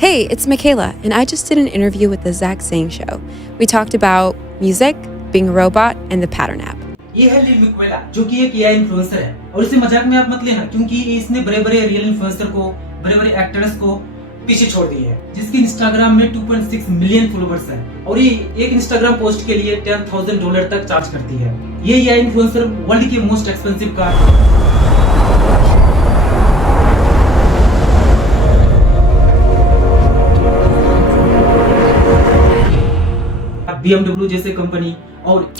Hey, it's Michaela, and I just did an interview with the Zach Sang Show. We talked about music, being a robot, and the pattern app. ये है लिल मिक्वेला जो कि एक AI influencer है और इसे मजाक में आप मत लेना क्योंकि इसने बड़े-बड़े रियल इन्फ्लुएंसर को, बड़े-बड़े एक्टर्स को पीछे छोड़ दिए है, जिसकी इंस्टाग्राम में 2.6 मिलियन फॉलोअर्स हैं और ये एक इंस्टाग्राम पोस्ट के लिए $10,000 तक चार्ज करती है। ये एआई इन्फ्लुएंसर वर्ल्ड के मोस्ट एक्सपेंसिव कार BMW जैसे कंपनी और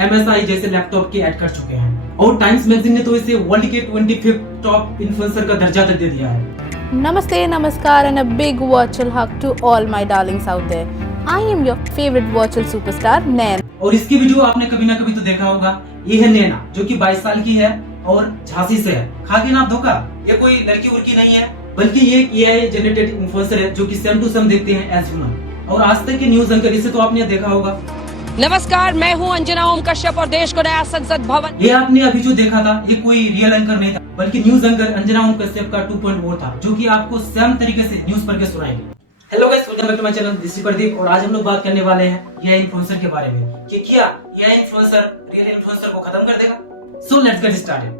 MSI जैसे लैपटॉप के ऐड कर चुके हैं और टाइम्स मैगजीन ने तो इसे वर्ल्ड के 25th टॉप इन्फ्लुएंसर का दर्जा तक दे दिया है। Namaste, namaskar and a big virtual hug to all my darlings out there. I am your favorite virtual superstar, Naina. और इसकी वीडियो आपने कभी ना कभी तो देखा होगा। ये है नैना जो कि 22 साल की है और झांसी से है। खा के ना धोखा, ये कोई लड़की उड़की नहीं है बल्कि ये AI जनरेटेड इन्फ्लुएंसर है जो कि सेम टू सेम देखते हैं एज ह्यूमन। और आज तक के न्यूज एंकर इसे तो आपने देखा होगा। नमस्कार, मैं हूं अंजना ओम कश्यप और देश को नया संसद भवन। ये आपने अभी जो देखा था ये कोई रियल एंकर नहीं था बल्कि न्यूज एंकर अंजना ओम कश्यप का 2.0 था जो कि आपको सेम तरीके से न्यूज पढ़ के सुनाएंगे। Hello guys, welcome back to my channel, this is Pradeep और आज हम लोग बात करने वाले हैं एआई इन्फ्लुएंसर के बारे में कि क्या एआई इन्फ्लुएंसर रियल इन्फ्लुएंसर को खत्म कर देगा। So let's get started.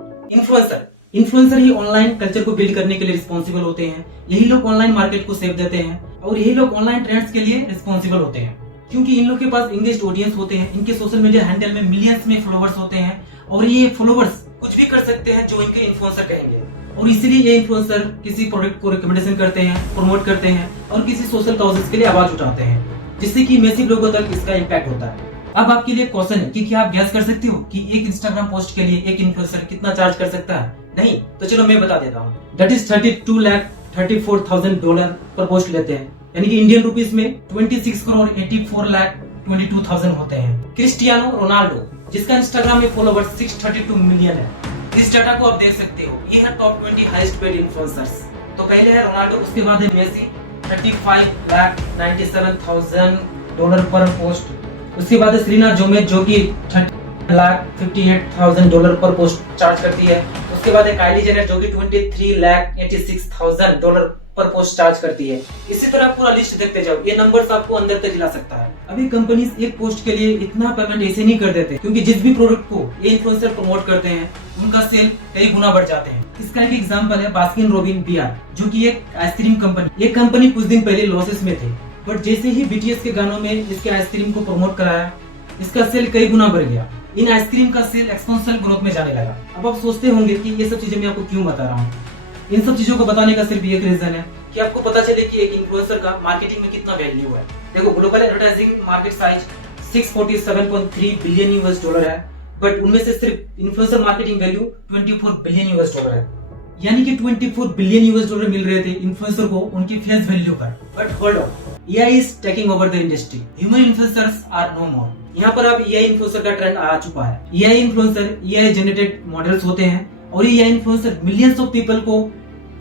Influencer he online culture को बिल्ड करने के लिए रिस्पॉन्सिबल होते हैं। यही लोग ऑनलाइन मार्केट को सेव देते हैं और यही लोग ऑनलाइन ट्रेंड्स के लिए रिस्पॉन्सिबल होते हैं क्योंकि इन लोग के पास इंगेज्ड ऑडियंस होते हैं। इनके सोशल मीडिया हैंडल में मिलियंस में फॉलोअर्स होते हैं और ये फॉलोअर्स कुछ भी कर सकते हैं जो इनके इन्फ्लुएंसर कहेंगे और इसीलिए ये इन्फ्लुएंसर किसी प्रोडक्ट को रिकमेंडेशन करते हैं, प्रमोट करते हैं और किसी सोशल काउजेस के लिए आवाज उठाते हैं जिससे कि मैसिव लोगों तक इसका इम्पैक्ट होता है। अब आपके लिए क्वेश्चन है कि क्या आप गैस कर सकते हो कि एक इंस्टाग्राम पोस्ट के लिए एक इन्फ्लुएंसर कितना चार्ज कर सकता है? नहीं तो चलो मैं बता देता हूँ। दैट इज $32,34,000 पर पोस्ट लेते हैं, यानी कि इंडियन रुपीस में 26,84,22,000 होते हैं। क्रिस्टियानो रोनाल्डो जिसका इंस्टाग्राम में फॉलोवर्स 632 मिलियन है, इस डाटा को आप देख सकते हो। ये है टॉप 20 हाईएस्ट पेड इन्फ्लुएंसर्स। तो पहले है रोनाल्डो, उसके बाद है मेसी $35,97,000 पर पोस्ट। उसके बाद है सेरेना गोमेज जो कि $30,58,000 पर पोस्ट चार्ज करती है। उसके बाद है काइली जेनर जो कि $23,86,000 पर पोस्ट चार्ज करती है। इसी तरह पूरा लिस्ट देखते जाओ, ये नंबर्स आपको अंदर तक ला सकता है। अभी कंपनीज एक पोस्ट के लिए इतना पेमेंट ऐसे नहीं कर देते क्योंकि जिस भी प्रोडक्ट को ये इन्फ्लुएंसर प्रमोट करते हैं उनका सेल कई गुना बढ़ जाते हैं। इसका एक एग्जांपल है बास्किन रॉबिन बियर जो कि एक आइसक्रीम कंपनी। ये कंपनी कुछ दिन पहले लॉसेस में थे बट जैसे ही BTS के गानों में इसके आइसक्रीम को प्रमोट कराया इसका सेल कई गुना बढ़ गया। इन आइसक्रीम का सेल एक्सपोनेंशियल ग्रोथ में जाने लगा। अब आप सोचते होंगे कि ये सब चीजें मैं आपको क्यों बता रहा हूँ। इन सब चीजों को बताने का सिर्फ एक रीजन है कि आपको पता चले कि एक इन्फ्लुएंसर का मार्केटिंग में कितना वैल्यू है। देखो, global advertising market size $647.3 billion है बट उनमें से सिर्फ इन्फ्लुएंसर मार्केटिंग वैल्यू $24 बिलियन है, यानी कि $24 बिलियन मिल रहे थे इन्फ्लुएंसर को उनकी फेस वैल्यू पर। But hold on, AI is taking over the industry. Human influencers are no more. यहाँ पर अब AI इन्फ्लुएंसर का ट्रेंड आ चुका है। AI influencer AI generated models होते हैं और ये AI influencer millions of people को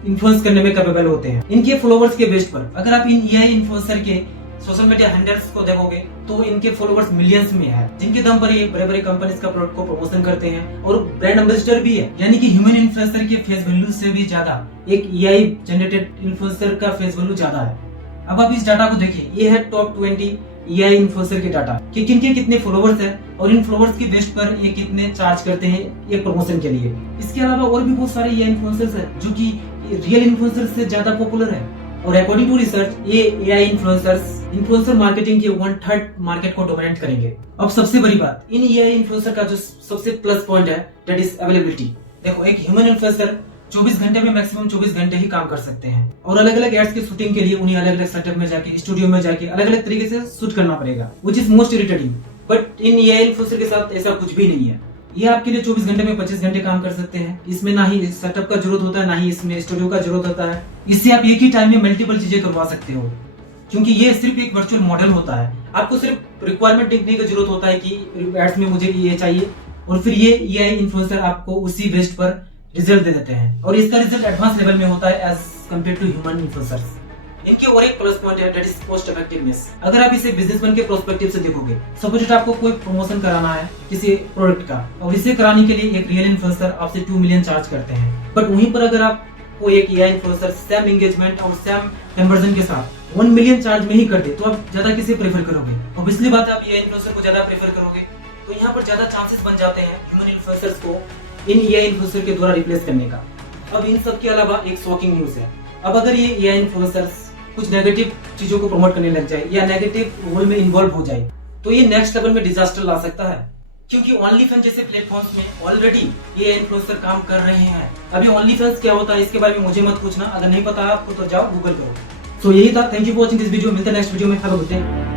इन्फ्लुएंस करने में कैपेबल होते हैं इनके फॉलोअर्स के बेस पर। अगर आप इन AI इन्फ्लुएंसर के सोशल मीडिया हैंडल्स को देखोगे तो इनके फॉलोअर्स मिलियंस में है, जिनके दम पर ये बड़े-बड़े कंपनीज का प्रोडक्ट को प्रमोशन करते हैं और ब्रांड एम्बेसडर भी है, यानी कि ह्यूमन इन्फ्लुएंसर के फेस वैल्यू से भी ज्यादा एक AI जनरेटेड इन्फ्लुएंसर का फेस वैल्यू ज्यादा है। अब आप इस डाटा को देखिए, ये है टॉप 20 AI इन्फ्लुएंसर के डाटा कि किनके कितने फॉलोअर्स है और इन फॉलोअर्स के बेस पर ये कितने चार्ज करते हैं एक प्रमोशन के लिए। इसके अलावा और भी बहुत सारे AI इन्फ्लुएंसर्स हैं जो कि रियल इन्फ्लुएंसर से ज्यादा पॉपुलर है और अकॉर्डिंग टू रिसर्च ये AI इन्फ्लुएंसर मार्केटिंग के 1/3 मार्केट को डोमिनेट करेंगे। अब सबसे बड़ी बात, इन AI इन्फ्लुएंसर का जो सबसे प्लस पॉइंट है दैट इज अवेलेबिलिटी। देखो, एक ह्यूमन इन्फ्लुएंसर 24 घंटे में मैक्सिमम 24 घंटे ही काम कर सकते हैं और अलग अलग एड्स की शूटिंग के लिए उन्हें अलग अलग सेटअप में जाके, स्टूडियो में जाके अलग अलग तरीके से शूट करना पड़ेगा, which is most irritating. But in AI influencer के साथ ऐसा कुछ भी नहीं है। ये आपके लिए 24 घंटे में 25 घंटे काम कर सकते हैं। इसमें ना ही सेटअप का जरूरत होता है ना ही इसमें स्टूडियो का जरूरत होता है। इससे आप एक ही टाइम में मल्टीपल चीजें करवा सकते हो क्योंकि ये सिर्फ एक वर्चुअल मॉडल होता है। आपको सिर्फ रिक्वायरमेंट देखने की जरूरत होता है कि एड्स में मुझे ये चाहिए और फिर ये AI इन्फ्लुएंसर आपको उसी बेस्ड पर रिजल्ट दे देते हैं और इसका रिजल्ट एडवांस लेवल में होता है as compare to human influencers. इनके और एक प्लस पॉइंट है दैट इज कॉस्ट इफेक्टिवनेस। अगर आप इसे बिजनेसमैन के पर्सपेक्टिव से देखोगे, सपोज आपको कोई प्रमोशन कराना है किसी प्रोडक्ट का और इसे कराने के लिए एक रियल इन्फ्लुएंसर आपसे 2 मिलियन चार्ज करते हैं, बट वहीं पर अगर आप को एक एआई इन्फ्लुएंसर सेम एंगेजमेंट और सेम कन्वर्जन के साथ 1 मिलियन चार्ज में ही कर दे, तो आप ज्यादा किसे प्रेफर करोगे? ऑब्वियसली बात है, आप एआई इन्फ्लुएंसर को ज्यादा प्रेफर करोगे। तो यहाँ पर ज्यादा चांसेस बन जाते हैं ह्यूमन इन्फ्लुएंसर्स को इन एआई इन्फ्लुएंसर के द्वारा रिप्लेस करने का। अब इन सब के अलावा एक शॉकिंग न्यूज है। अब अगर ये एआई इन्फ्लुएंसर्स कुछ नेगेटिव चीजों को प्रमोट करने लग जाए या नेगेटिव रोल में इन्वॉल्व हो जाए, तो ये नेक्स्ट लेवल में डिजास्टर ला सकता है। क्योंकि OnlyFans जैसे प्लेटफॉर्म्स में ऑलरेडी ये इन्फ्लुएंसर काम कर रहे हैं। अभी OnlyFans क्या होता है इसके बारे में मुझे मत पूछना, अगर नहीं पता है आपको तो जाओ गूगल करो। सो यही था, thank you for watching this video. मिलते हैं नेक्स्ट वीडियो में, हैव अ गुड डे।